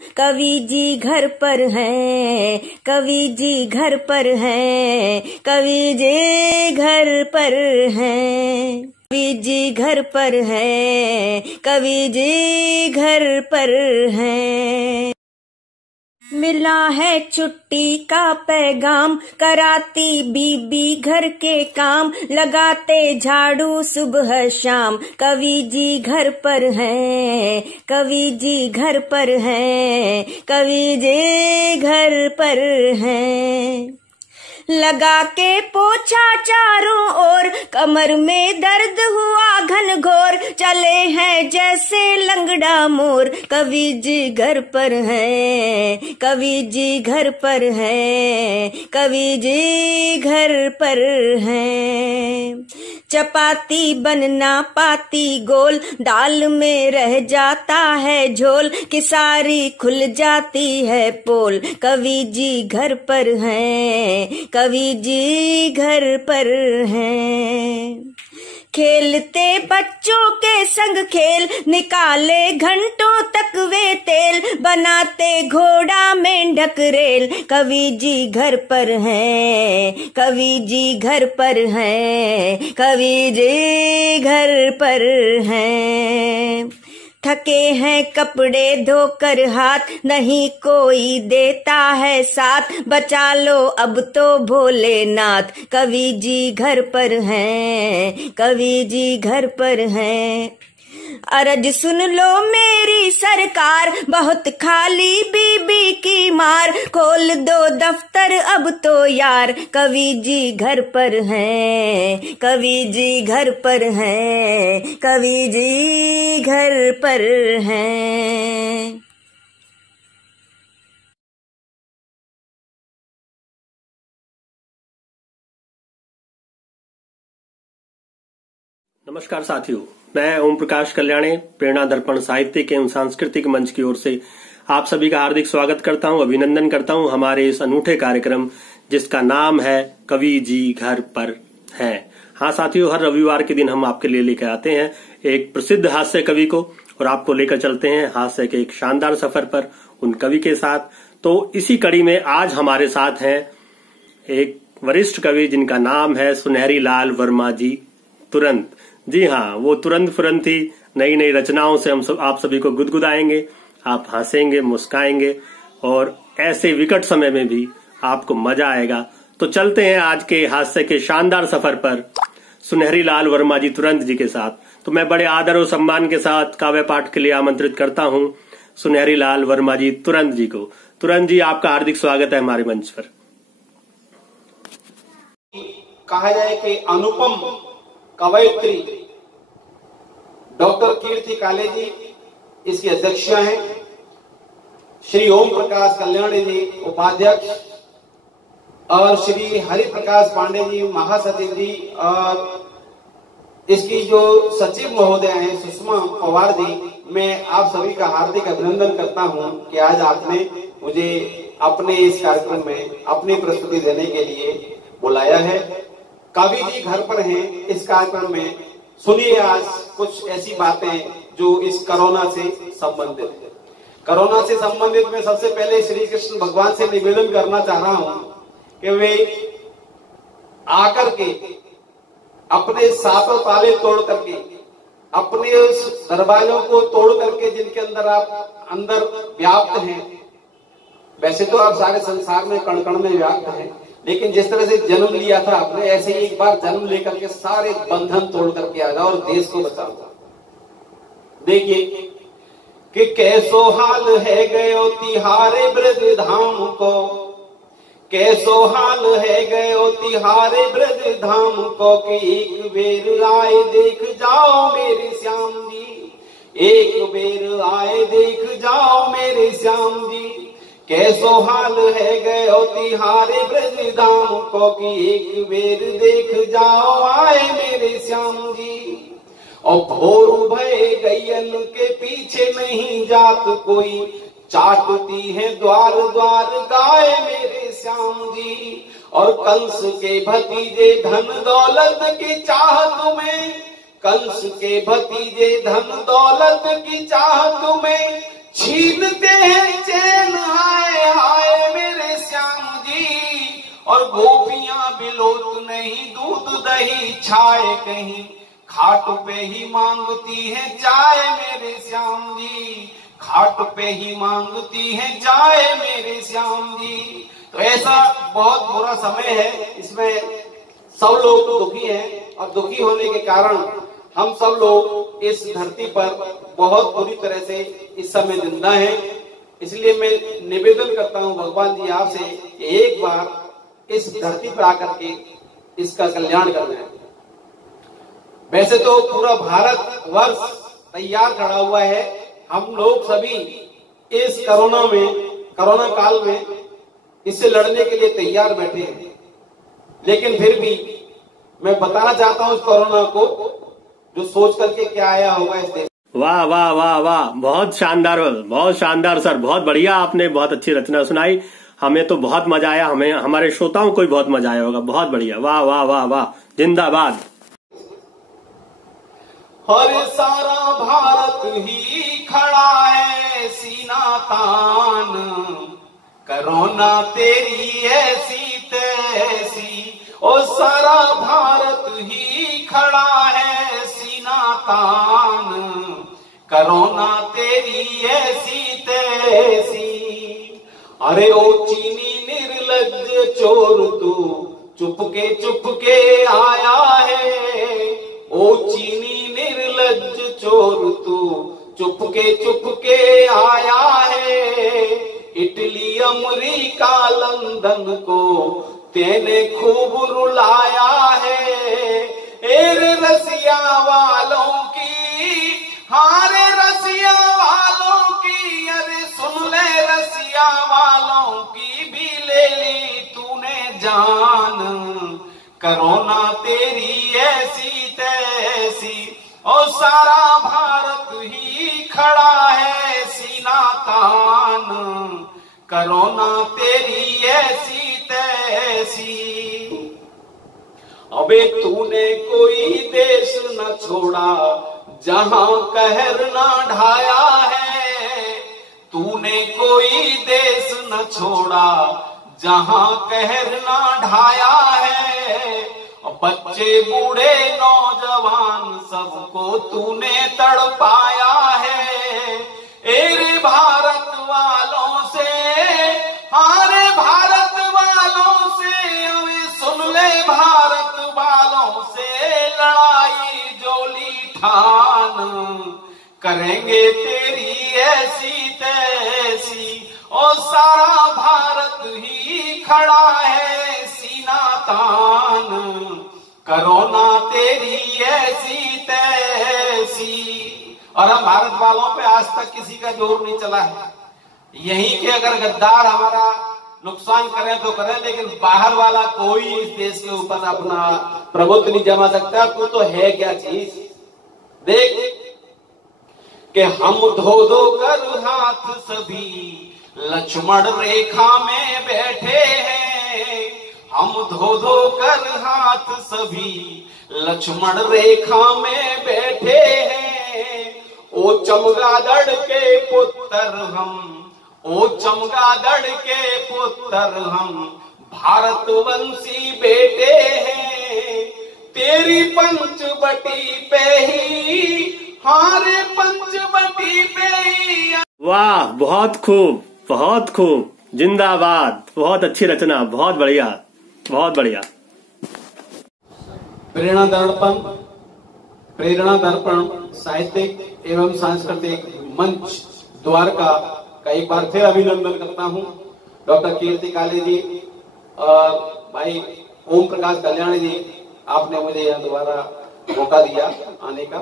कवि जी घर पर हैं, कवि जी घर पर हैं, कवि जी घर पर हैं, कवि जी घर पर हैं, कवि जी घर पर हैं। मिला है छुट्टी का पैगाम, कराती बीबी घर के काम, लगाते झाड़ू सुबह शाम, कवि जी घर पर हैं, कवि जी घर पर हैं, कवि जी घर पर हैं। लगा के पोछा चारों ओर, कमर में दर्द हुआ घनघोर, चले हैं जैसे लंगड़ा मोर, कवि जी घर पर हैं, कवि जी घर पर हैं, कवि जी घर पर हैं। चपाती बनना पाती गोल, दाल में रह जाता है झोल, किसारी खुल जाती है पोल, कवि जी घर पर हैं, कवि जी घर पर हैं। खेलते बच्चों के संग खेल, निकाले घंटों तक वे तेल, बनाते घोड़ा मेंढक रेल, कवि जी घर पर हैं, कवि जी घर पर हैं, कवि जी घर पर हैं। थके हैं कपड़े धोकर हाथ, नहीं कोई देता है साथ, बचा लो अब तो भोलेनाथ, कवि जी घर पर हैं, कवि जी घर पर हैं। अरज सुन लो मेरी सरकार, बहुत खाली बीबी की मार, खोल दो दफ्तर अब तो यार, कवि जी घर पर हैं, कवि जी घर पर हैं, कवि जी घर पर हैं। नमस्कार साथियों, मैं ओम प्रकाश कल्याणी प्रेरणा दर्पण साहित्यिक एवं सांस्कृतिक मंच की ओर से आप सभी का हार्दिक स्वागत करता हूं, अभिनंदन करता हूं हमारे इस अनूठे कार्यक्रम जिसका नाम है कवि जी घर पर हैं। हाँ साथियों, हर रविवार के दिन हम आपके लिए लेकर आते हैं एक प्रसिद्ध हास्य कवि को और आपको लेकर चलते हैं हास्य के एक शानदार सफर पर उन कवि के साथ। तो इसी कड़ी में आज हमारे साथ हैं एक वरिष्ठ कवि जिनका नाम है सुनहरी लाल वर्मा जी तुरंत। जी हाँ, वो तुरंत फुरंत ही नई नई रचनाओं से हम आप सभी को गुदगुदाएंगे, आप हंसेंगे, मुस्काएंगे और ऐसे विकट समय में भी आपको मजा आएगा। तो चलते हैं आज के हास्य के शानदार सफर पर सुनहरी लाल वर्मा जी तुरंत जी के साथ। तो मैं बड़े आदर और सम्मान के साथ काव्य पाठ के लिए आमंत्रित करता हूँ सुनहरी लाल वर्मा जी तुरंत जी को। तुरंत जी, आपका हार्दिक स्वागत है हमारे मंच पर। कहा जाए कि अनुपम कवयित्री डॉक्टर कीर्ति काले जी इसकी अध्यक्ष हैं, श्री ओम प्रकाश कल्याणी जी उपाध्यक्ष और श्री हरि प्रकाश पांडे जी महासचिव जी और इसकी जो सचिव महोदय हैं सुषमा पवार जी, मैं आप सभी का हार्दिक अभिनंदन करता हूं कि आज आपने मुझे अपने इस कार्यक्रम में अपनी प्रस्तुति देने के लिए बुलाया है। कवि जी घर पर हैं इस कार्यक्रम में सुनिए आज कुछ ऐसी बातें जो इस कोरोना से संबंधित है। कोरोना से संबंधित मैं सबसे पहले श्री कृष्ण भगवान से निवेदन करना चाह रहा हूं कि वे आकर के अपने सातों ताले तोड़ करके, अपने उस दरवाजों को तोड़ करके जिनके अंदर आप अंदर व्याप्त हैं, वैसे तो आप सारे संसार में कण कण में व्याप्त हैं, लेकिन जिस तरह से जन्म लिया था आपने, ऐसे ही एक बार जन्म लेकर के सारे बंधन तोड़ करके आ जाओ और देश को बचाओ। देखिए कि कैसो हाल है गयो तिहारे ब्रज धाम को, कैसो हाल है गयो तिहारे ब्रज धाम को, कि एक बेर आए देख जाओ मेरे श्याम जी, एक बेर आए देख जाओ मेरे श्याम जी। कैसो हाल है गयो तिहारे ब्रज धाम को, कि एक बेर देख जाओ आए मेरे श्याम जी। और भोर भय गैयन के पीछे नहीं जात कोई, चाटती है द्वार द्वार गाय मेरे श्याम जी। और कंस के भतीजे धन दौलत की चाहत में, कंस के भतीजे धन दौलत की चाहत में, छीनते हैं कहीं दूध दही छाए कहीं खाट पे ही मांगती है चाय मेरे श्याम जी, खाट पे ही मांगती है चाय मेरे श्याम जी। तो ऐसा बहुत बुरा समय है, इसमें सब लोग दुखी हैं और दुखी होने के कारण हम सब लोग इस धरती पर बहुत बुरी तरह से इस समय जिंदा हैं। इसलिए मैं निवेदन करता हूं भगवान जी आपसे कि एक बार इस धरती पर आकर के इसका कल्याण करना है। वैसे तो पूरा भारत वर्ष तैयार खड़ा हुआ है, हम लोग सभी इस कोरोना काल में इससे लड़ने के लिए तैयार बैठे हैं। लेकिन फिर भी मैं बताना चाहता हूं इस कोरोना को, जो सोच करके क्या आया होगा इस देश। वाह वाह वाह वाह, बहुत शानदार सर, बहुत बढ़िया, आपने बहुत अच्छी रचना सुनाई। हमें तो बहुत मजा आया, हमें हमारे श्रोताओं को भी बहुत मजा आया होगा। बहुत बढ़िया, वाह वाह वाह वाह, जिंदाबाद। हर सारा भारत ही खड़ा है सीना तान, कोरोना तेरी ऐसी तैसी। और सारा भारत ही खड़ा है सीना तान, कोरोना तेरी ऐसी तैसी। अरे ओ चीनी निर्लज्ज चोर तू चुपके आया है, ओ चीनी निर्लज्ज चोर तू चुपके आया है। इटली अमेरिका लंदन को तेने खूब रुलाया है। एरे रसिया वालों की, हारे रसिया वालों की, अरे सुन ले रसिया वालों की भी ले ली तूने जान, कोरोना तेरी ऐसी तैसी। और सारा भारत ही खड़ा है सीना तान, कोरोना तेरी ऐसी तैसी। अबे तूने कोई देश न छोड़ा जहां कहर न ढाया है, तूने कोई देश न छोड़ा जहां कहर न ढाया है। बच्चे बूढ़े नौजवान सबको तूने तड़पाया है। एरे भारत वालों से, हारे भारत वालों से, अभी सुन ले भारत वालों से, लड़ाई जोली ठान, करेंगे तेरी ऐसी तैसी। और सारा भारत ही खड़ा है सीना तान, कोरोना तेरी ऐसी तैसी। और हम भारत वालों पे आज तक किसी का जोर नहीं चला है। यहीं के अगर गद्दार हमारा नुकसान करें तो करें, लेकिन बाहर वाला कोई इस देश के ऊपर अपना प्रभुत्व नहीं जमा सकता। तू तो है क्या चीज, देख कि हम धो कर हाथ सभी लक्ष्मण रेखा में बैठे हैं, हम धो कर हाथ सभी लक्ष्मण रेखा में बैठे हैं। ओ चमगादड़ के पुत्र हम, ओ चमगादड़ के पुत्र हम, भारतवंशी बेटे हैं। तेरी पंचवटी पे ही, हारे पंचवटी पे ही। वाह, बहुत खूब, बहुत खूब, जिंदाबाद, बहुत अच्छी रचना, बहुत बढ़िया, बहुत बढ़िया। प्रेरणा दर्पण साहित्यिक एवं सांस्कृतिक मंच द्वारका का एक बार फिर अभिनंदन करता हूं। डॉक्टर कीर्ति काले जी और भाई ओम प्रकाश कल्याणी जी, आपने मुझे यह दोबारा मौका दिया आने का।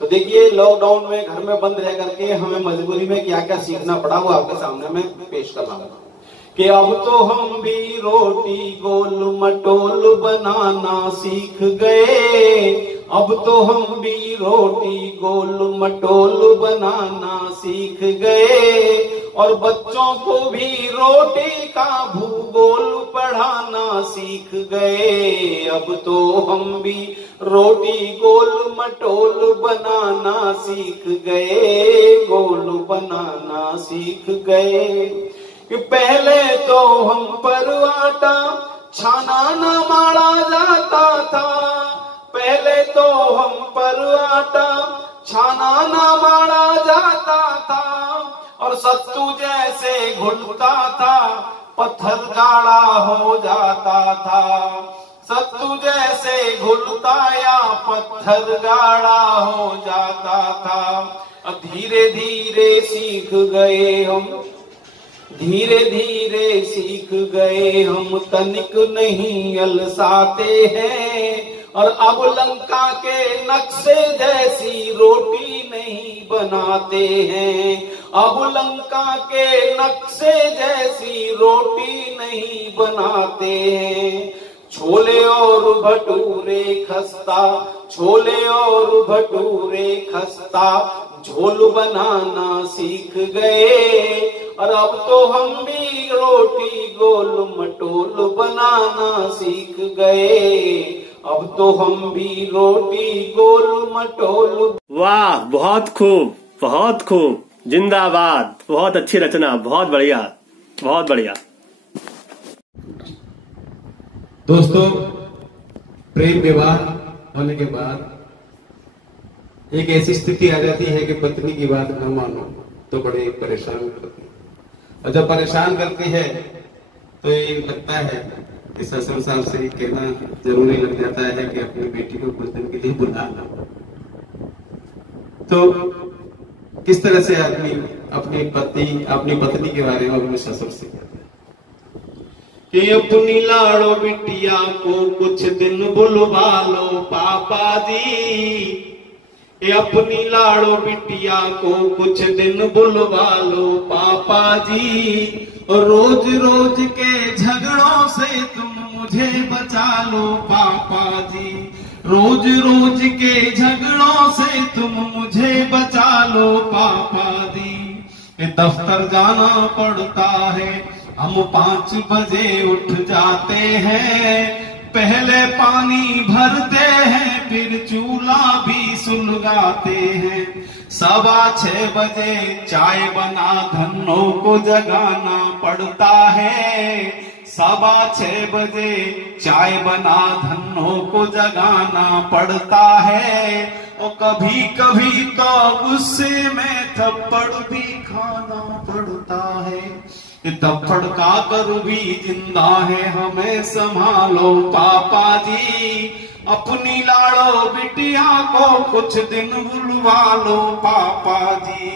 तो देखिए, लॉकडाउन में घर में बंद रह करके हमें मजबूरी में क्या क्या सीखना पड़ा वो आपके सामने मैं पेश कर रहा हूँ। कि अब तो हम भी रोटी गोल मटोल बनाना सीख गए, अब तो हम भी रोटी गोल मटोल बनाना सीख गए। और बच्चों को भी रोटी का भूगोल पढ़ाना सीख गए, अब तो हम भी रोटी गोल मटोल बनाना सीख गए, गोल बनाना सीख गए। कि पहले तो हम पर आटा छाना न माड़ा जाता था, पहले तो हम पर आटा छाना न माड़ा जाता था, और सत्तू जैसे घुलता था पत्थर गाढ़ा हो जाता था। सत्तू जैसे घुलता या पत्थर गाढ़ा हो जाता था। अब धीरे धीरे सीख गए हम, धीरे धीरे सीख गए हम, तनिक नहीं अलसाते हैं। और अब लंका के नक्शे जैसी रोटी नहीं बनाते हैं, अब लंका के नक्शे जैसी रोटी नहीं बनाते हैं। छोले और भटूरे खस्ता, छोले और भटूरे खस्ता, झोल बनाना सीख गए। और अब तो हम भी रोटी गोल मटोल बनाना सीख गए, अब तो हम भी रोटी गोल मटोल। वाह, बहुत खूब, बहुत खूब, जिंदाबाद, बहुत अच्छी रचना, बहुत बढ़िया, बहुत बढ़िया। दोस्तों, प्रेम विवाह होने के बाद एक ऐसी स्थिति आ जाती है कि पत्नी की बात न मानो तो बड़े परेशान करती है, और जब परेशान करती है तो ये लगता है कि ससुर साहब से कहना जरूरी लग जाता है कि अपनी बेटी को कुछ दिन के लिए बुलाना। तो किस तरह से आदमी अपनी पत्नी के बारे में अपने ससुर से कहता है कि अपनी लाड़ो बिटिया को कुछ दिन बुलवा लो पापा जी, ये अपनी लाड़ो बिटिया को कुछ दिन बुलवा लो पापा जी। रोज रोज के झगड़ों से तुम मुझे बचा लो पापा जी, रोज रोज के झगड़ों से तुम मुझे बचा लो पापा जी। दफ्तर जाना पड़ता है, हम 5 बजे उठ जाते हैं, पहले पानी भरते हैं फिर चूल्हा भी सुलगाते हैं। 6:15 बजे चाय बना धन्नों को जगाना पड़ता है, 6:15 बजे चाय बना धन्नों को जगाना पड़ता है। और कभी कभी तो गुस्से में थप्पड़ भी खाना पड़ता है, थप्पड़ का कर भी जिंदा है, हमें संभालो पापा जी। अपनी लाड़ो बिटिया को कुछ दिन बुलवा लो पापा जी।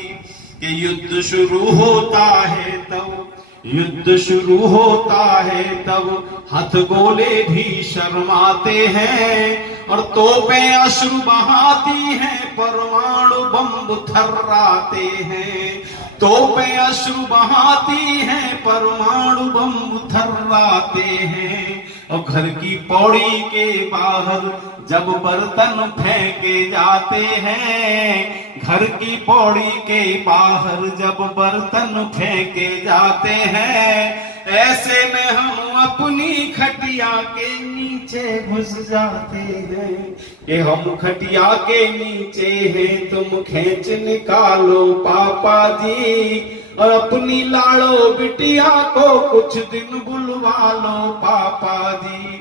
कि युद्ध शुरू होता है तब, युद्ध शुरू होता है तब हथगोले भी शर्माते हैं, और तोपें अश्रु बहाती हैं, परमाणु बम थर्राते हैं। तोपें अश्रु बहाती हैं, परमाणु बम थर्राते हैं। और घर की पौड़ी के बाहर जब बर्तन फेंके जाते हैं, घर की पौड़ी के बाहर जब बर्तन फेंके जाते हैं, ऐसे में हम अपनी खटिया के नीचे घुस जाते हैं। कि हम खटिया के नीचे हैं, तुम खींच निकालो पापा जी। और अपनी लाड़ो बिटिया को कुछ दिन बुलवा लो पापा जी।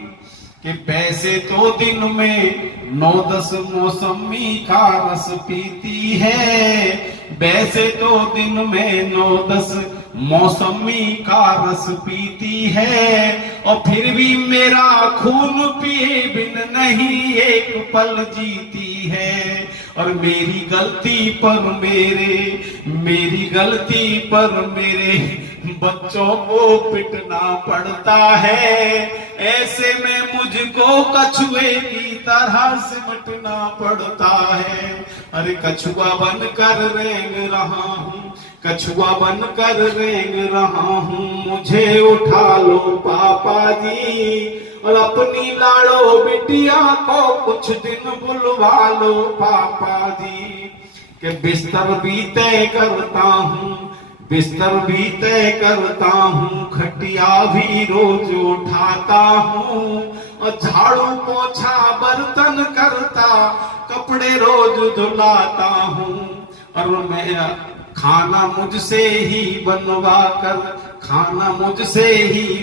कि पैसे तो दिन में 9-10 मौसमी का रस पीती है, वैसे तो दिन में 9-10 मौसमी का रस पीती है। और फिर भी मेरा खून पिए बिन नहीं एक पल जीती है। और मेरी गलती पर मेरे बच्चों को पिटना पड़ता है। ऐसे में मुझको कछुए की तरह सिमटना पड़ता है। अरे कछुआ बन कर रेंग रहा हूँ, कछुआ बन कर रेंग रहा हूँ, मुझे उठा लो पापा जी। और अपनी लाड़ो बिटिया को कुछ दिन बुलवा लो पापा जी। कि बिस्तर भी तय करता हूँ, बिस्तर भी तय करता हूँ, खटिया भी रोज उठाता हूँ। और झाड़ू पोछा बर्तन करता, कपड़े रोज धुलाता हूँ। और मैं खाना मुझसे ही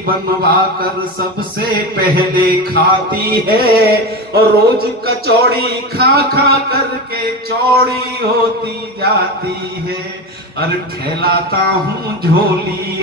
बनवा कर सबसे पहले खाती है, और रोज कचौड़ी खा करके चौड़ी होती जाती है। अरे फैलाता हूँ झोली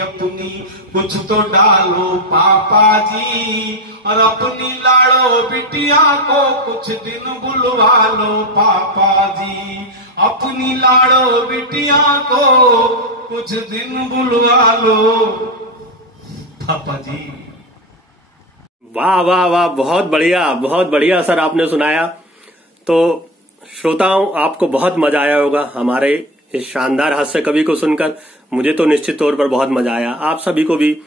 अपनी, कुछ तो डालो पापा जी, और अपनी लाड़ो बिटिया को कुछ दिन बुलवा लो पापा जी, अपनी लाड़ो बिटिया को कुछ दिन बुलवा लो पापा जी। वाह वाह वाह, बहुत बढ़िया सर आपने सुनाया। तो श्रोताओं, आपको बहुत मजा आया होगा हमारे इस शानदार हास्य कवि को सुनकर। मुझे तो निश्चित तौर पर बहुत मजा आया। आप सभी को भी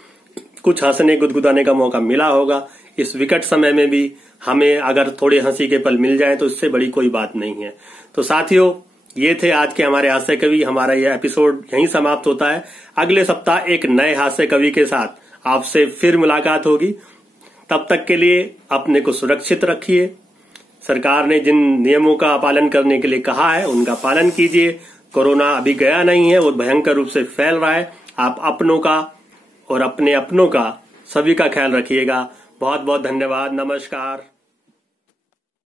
कुछ हंसने गुदगुदाने का मौका मिला होगा। इस विकट समय में भी हमें अगर थोड़े हंसी के पल मिल जाए तो इससे बड़ी कोई बात नहीं है। तो साथियों, ये थे आज के हमारे हास्य कवि। हमारा यह एपिसोड यहीं समाप्त होता है। अगले सप्ताह एक नए हास्य कवि के साथ आपसे फिर मुलाकात होगी। तब तक के लिए अपने को सुरक्षित रखिए। सरकार ने जिन नियमों का पालन करने के लिए कहा है उनका पालन कीजिए। कोरोना अभी गया नहीं है, वो भयंकर रूप से फैल रहा है। आप अपनों का और अपने अपनों का सभी का ख्याल रखिएगा। बहुत बहुत धन्यवाद। नमस्कार।